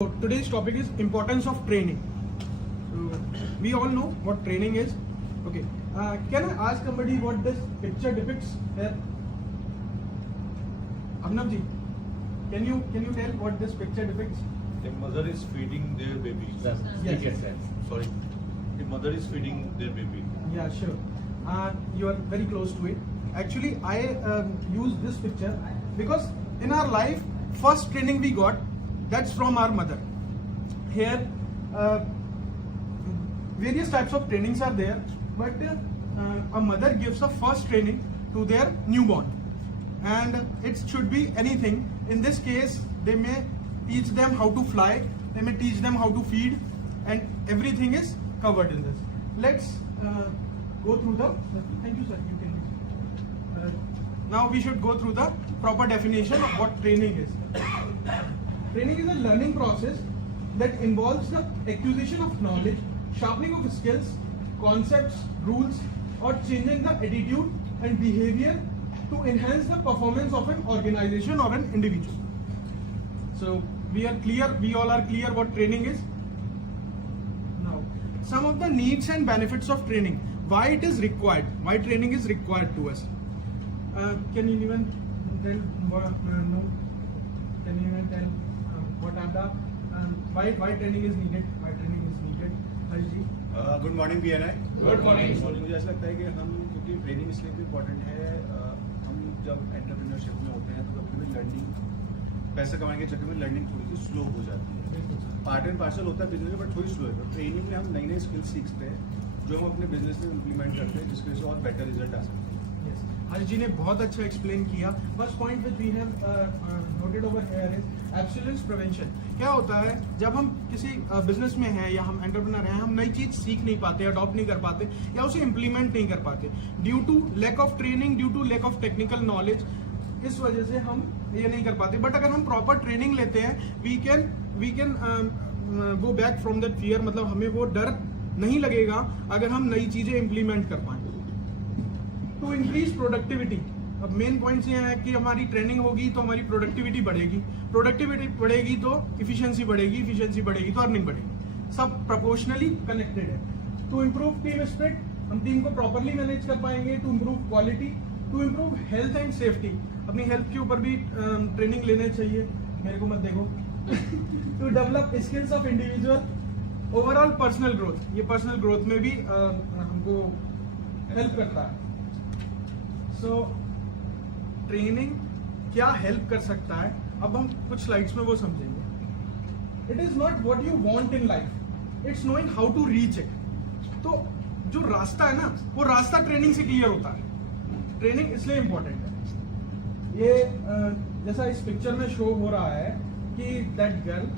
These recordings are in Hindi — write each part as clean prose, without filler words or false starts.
So today's topic is importance of training. So we all know what training is. Okay. Can I ask somebody what this picture depicts here? Abhinav ji, can you tell what this picture depicts? A mother is feeding their baby. Yes. Sorry. A mother is feeding their baby. Yeah, sure. You are very close to it. Actually, I use this picture because in our life, first training we got, that's from our mother. Here, various types of trainings are there, but a mother gives a first training to their newborn, and it should be anything. In this case, they may teach them how to fly, they may teach them how to feed, and everything is covered in this. Let's go through the. Thank you, sir. You can. Now we should go through the proper definition of what training is. Training is a learning process that involves the acquisition of knowledge, sharpening of skills, concepts, rules, or changing the attitude and behavior to enhance the performance of an organization or an individual. So we all are clear what training is. Now, some of the needs and benefits of training. Why it is required? Why training is required to us? Can anyone tell? No. Can anyone tell what are the why training is needed? Why training is needed? Harsh ji. Good morning BNI. Good morning. मुझे ऐसा लगता है कि हम क्योंकि ट्रेनिंग इसलिए भी इम्पोर्टेंट है, हम जब एंटरप्रेन्योरशिप में होते हैं तो कभी भी लर्निंग पैसा कमाने के चक्कर में लर्निंग थोड़ी सी स्लो हो जाती है. पार्ट एंड पार्सल होता है बिजनेस में, बट थोड़ी स्लो है. तो ट्रेनिंग में हम नई नई स्किल्स सीखते हैं जो हम अपने बिजनेस में इम्प्लीमेंट करते हैं, जिसकी वजह से और बेटर रिजल्ट आ सकते हैं. हर्ष जी ने बहुत अच्छा एक्सप्लेन किया. First point which we have noted over here is absolute prevention. क्या होता है जब हम किसी बिजनेस में हैं या हम एंटरप्रेन्योर हैं, हम नई चीज सीख नहीं पाते, अडॉप्ट नहीं कर पाते या उसे इम्प्लीमेंट नहीं कर पाते due to lack of training, due to lack of technical knowledge. इस वजह से हम ये नहीं कर पाते. बट अगर हम प्रॉपर ट्रेनिंग लेते हैं, we can go back from that fear. मतलब हमें वो डर नहीं लगेगा अगर हम नई चीजें इम्प्लीमेंट कर पाए. To increase productivity. अब मेन पॉइंट्स ये है कि हमारी ट्रेनिंग होगी तो हमारी प्रोडक्टिविटी बढ़ेगी, प्रोडक्टिविटी बढ़ेगी तो इफिशिएंसी बढ़ेगी, इफिशिएंसी बढ़ेगी तो अर्निंग बढ़ेगी. सब प्रोपोर्शनली कनेक्टेड है. To improve team spirit. हम टीम को प्रॉपरली मैनेज कर पाएंगे. To improve quality, to improve health and safety. अपनी हेल्थ के ऊपर भी ट्रेनिंग लेने चाहिए. मेरे को मत देखो. To develop skills of individual. Overall personal growth. ये पर्सनल ग्रोथ में भी हमको हेल्प करता है. सो ट्रेनिंग क्या हेल्प कर सकता है, अब हम कुछ स्लाइड्स में वो समझेंगे. It is not what you want in life, it's knowing how to reach it. तो जो रास्ता है ना, वो रास्ता ट्रेनिंग से क्लियर होता है. ट्रेनिंग इसलिए इंपॉर्टेंट है. ये जैसा इस पिक्चर में शो हो रहा है कि दैट गर्ल,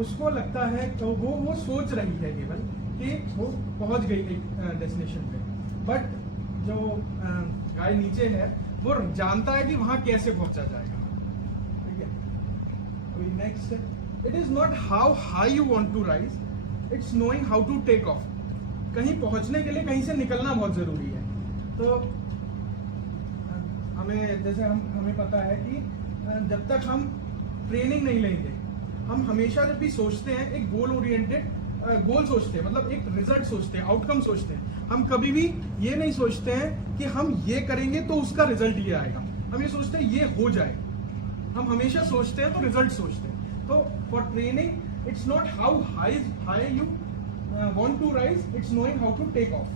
उसको लगता है तो वो सोच रही है केवल कि वो पहुंच गई डेस्टिनेशन पे, बट जो गाय नीचे है वो जानता है कि वहां कैसे पहुंचा जाएगा. ठीक है. अभी next, it is not how high you want to rise, it's knowing how to take off. कहीं पहुंचने के लिए कहीं से निकलना बहुत जरूरी है. तो हमें पता है कि जब तक हम ट्रेनिंग नहीं लेंगे, हम हमेशा जब भी सोचते हैं एक गोल ओरिएंटेड गोल सोचते हैं, मतलब एक रिजल्ट सोचते हैं, आउटकम सोचते हैं. हम कभी भी ये नहीं सोचते हैं कि हम ये करेंगे तो उसका रिजल्ट ये आएगा. हम ये सोचते हैं ये हो जाए. हम हमेशा सोचते हैं तो रिजल्ट सोचते हैं. तो for training it's not how high you want to rise, it's knowing how to take off.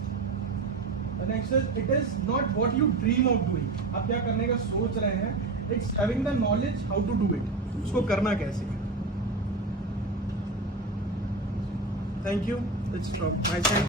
Next is, it is not what you dream of doing. आप क्या करने का सोच रहे हैं, it's having the knowledge how to do it. उसको करना कैसे. Thank you. It's from my side.